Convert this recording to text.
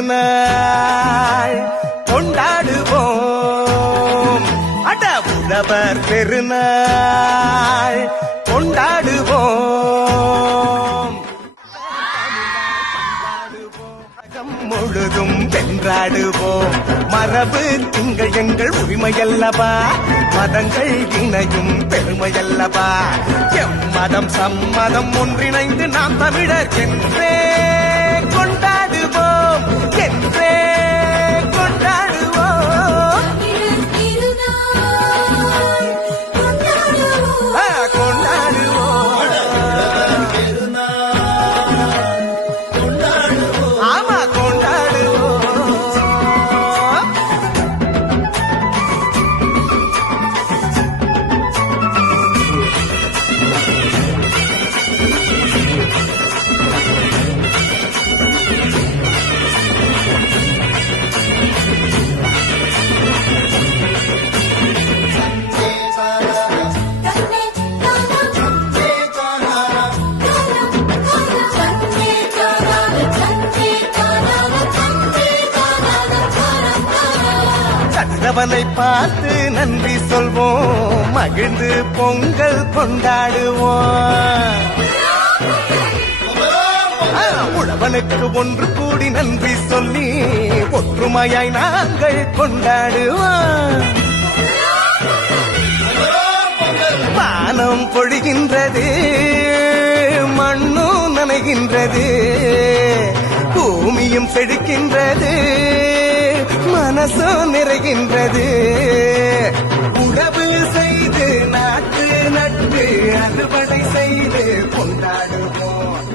திருநாள் கொண்டாடுவோம். அட உழவர் பெருநாள் கொண்டாடுவோம். முழுதும் வென்றாடுவோம். மரபு திங்கள் எங்கள் உரிமையல்லவா, மதங்கள் இணையும் பெருமையல்லவா. எம்மதம் சம்மதம் ஒன்றிணைந்து நாம் தமிழர் என்றே கொண்டாடுவோம், என்றே கொண்டாடுவோம். ஆமா கொண்டாடுவோம். கதிரவனை பார்த்து நன்றி சொல்வோம், மகிழ்ந்து பொங்கல் கொண்டாடுவோம். உழவனுக்கு ஒன்று கூடி நன்றி சொல்லி ஒற்றுமையாய் நாங்கள் கொண்டாடுவோம். வானம் பொழிகின்றது, மண்ணும் நனைகின்றது, பூமியும் செழிக்கின்றது, மனசும் நிறைகின்றது. உறவு செய்து நாட்டு நட்டு அறுவடை செய்து கொண்டாடுவோம்.